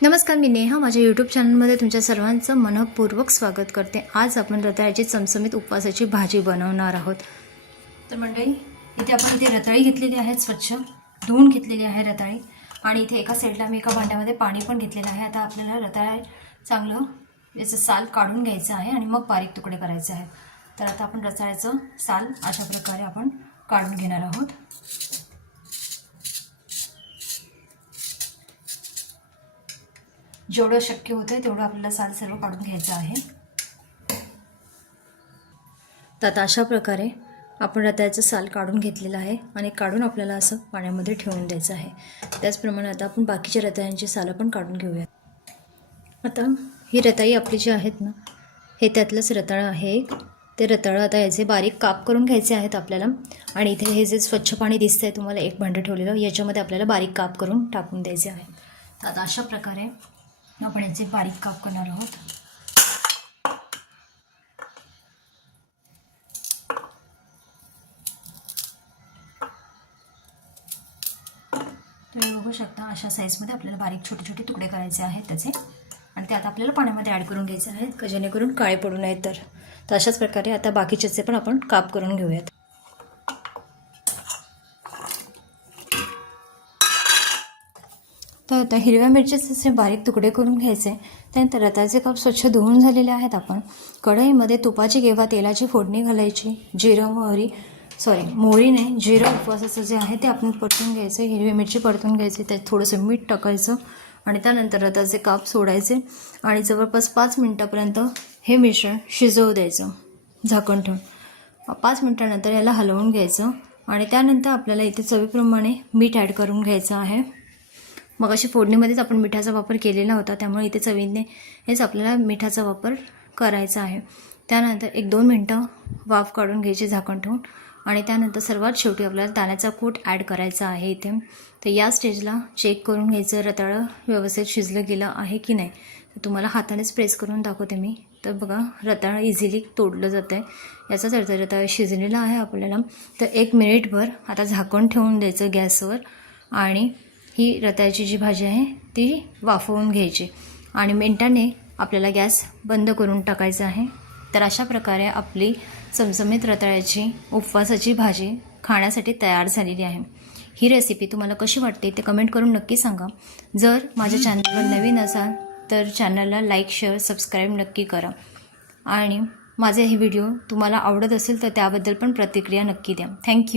नमस्कार, मी नेहा माझ्या यूट्यूब चॅनलमध्ये तुमच्या सर्वांचं मनपूर्वक स्वागत करते। आज आपण रताळ्याची चमचमीत उपवासाची भाजी बनवणार आहोत। तर मंडळी, इथे आपण रताळी घेतलेली आहे, स्वच्छ धुवून घेतलेली आहे रताळी, आणि इथे एका साईडला मी एका भांड्यामध्ये पाणी पण घेतलेलं आहे। आता आपल्याला रताळा चांगलं याचं साल काढून घ्यायचं आहे आणि मग बारीक तुकडे करायचे आहेत। तर आता आपण रताळ्याचं साल अशा प्रकारे आपण काढून घेणार आहोत। जेवढं शक्य होतं तेवढं आपल्याला साल सर्व काढून घ्यायचं आहे। तर आता अशा प्रकारे आपण रताळ्याचं साल काढून घेतलेलं आहे आणि काढून आपल्याला असं पाण्यामध्ये ठेवून द्यायचं आहे। त्याचप्रमाणे आता आपण बाकीच्या रताळ्यांची सालं पण काढून घेऊया। आता ही रताळी आपली जी आहेत ना, हे त्यातलंच रताळं आहे। ते रताळं आता याचे बारीक काप करून घ्यायचे आहेत आपल्याला, आणि इथे हे जे स्वच्छ पाणी दिसतंय तुम्हाला, एक भांडं ठेवलेलं, याच्यामध्ये आपल्याला बारीक काप करून टाकून द्यायचे आहे। तर आता अशा प्रकारे आपण याचे बारीक काप करणार आहोत। तुम्ही बघू शकता, अशा साईजमध्ये आपल्याला बारीक छोटे छोटे तुकडे करायचे आहेत त्याचे, आणि ते आता आपल्याला पाण्यामध्ये ॲड करून घ्यायचे आहेत, का जेणेकरून काळे पडू नयेत। तर अशाच प्रकारे आता बाकीचे पण आपण काप करून घेऊयात। तर आता हिरव्या मिरचीचे असे बारीक तुकडे करून घ्यायचे। त्यानंतर रताळ्याचे काप स्वच्छ धुवून झालेले आहेत। आपण कढईमध्ये तुपाची किंवा तेलाची फोडणी घालायची। मोहरी नाही, जिरं उपवासाचं जे आहे ते आपण परतून घ्यायचं। हिरवी मिरची परतून घ्यायची, त्यात थोडंसं मीठ टाकायचं, आणि त्यानंतर रताळ्याचे काप सोडायचे आणि जवळपास 5 मिनिटापर्यंत हे मिश्रण शिजवू द्यायचं झाकण ठेवून। 5 मिनिटानंतर याला हलवून घ्यायचं, आणि त्यानंतर आपल्याला इथे चवीप्रमाणे मीठ ॲड करून घ्यायचं आहे। मग अशी फोडणीमध्येच आपण मिठाचा वापर केलेला होता, त्यामुळे इथे चवीने हेच आपल्याला मिठाचा वापर करायचा आहे। त्यानंतर 1-2 मिनटं वाफ काढून घ्यायची झाकण ठेवून, आणि त्यानंतर सर्वात शेवटी आपल्याला दाण्याचा कूट ॲड करायचा आहे इथे। तर या स्टेजला चेक करून घ्यायचं रताळं व्यवस्थित शिजलं गेलं आहे की नाही। तर तुम्हाला हातानेच प्रेस करून दाखवते मी। तर बघा, रताळं इझिली तोडलं जातं आहे, याचाच अर्थ रताळं शिजलेलं आहे आपल्याला। तर 1 मिनिटभर आता झाकण ठेवून द्यायचं गॅसवर, आणि ही रताळ्याची जी भाजी आहे ती वाफवून घ्यायची, आणि मिनिटाने आपल्याला गॅस बंद करून टाकायचा आहे। तर अशा प्रकारे आपली चमचमीत रताळ्याची उपवासाची भाजी खाण्यासाठी तयार झालेली आहे। ही रेसिपी तुम्हाला कशी वाटते ते कमेंट करून नक्की सांगा। जर माझ्या चॅनलवर नवीन असाल तर चॅनलला लाईक, शेअर, सबस्क्राईब नक्की करा, आणि माझे हे व्हिडिओ तुम्हाला आवडत असेल तर त्याबद्दल पण प्रतिक्रिया नक्की द्या। थँक्यू।